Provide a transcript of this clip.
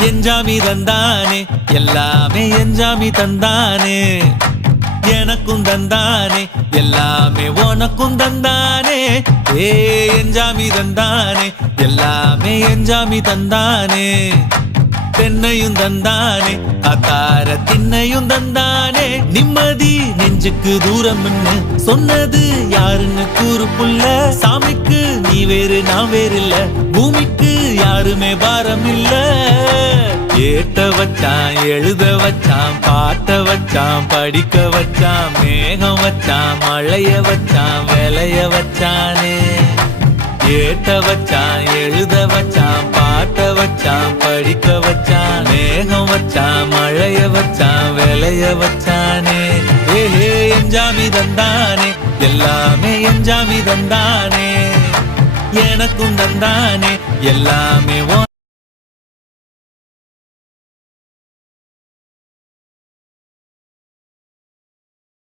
எஞ்சாமி தந்தானே எல்லாமே எஞ்சாமி தந்தானே எனக்கும் தந்தானே எல்லாமே உனக்கும் தந்தானே ஏ எஞ்சாமி தந்தானே எல்லாமே எஞ்சாமி தந்தானே தென்னையும் தந்தானே அத்தார திண்ணையும் தந்தானே நிம்மதி நெஞ்சுக்கு தூரம் சொன்னது யாருன்னு கூறு புள்ள சாமிக்கு நீ வேறு நான் வேறு இல்ல பூமிக்கு யாருமே பாரம் இல்ல ஏட்ட வச்சான் எழுத வச்சான் பாட்ட வச்சான் படிக்க வச்சான் மேகம் வச்சான் மழைய வச்சான் விளைய வச்சானே ஏட்ட வச்சான் எழுத வச்சான் பாட்ட வச்சான் படிக்க வச்சான் மேகம் வச்சான் மழைய வச்சான் விளைய வச்சானே ஏஹே எஞ்சாமி தந்தானே எல்லாமே எஞ்சாமி தந்தானே எனக்கும் தந்தானே எல்லாமே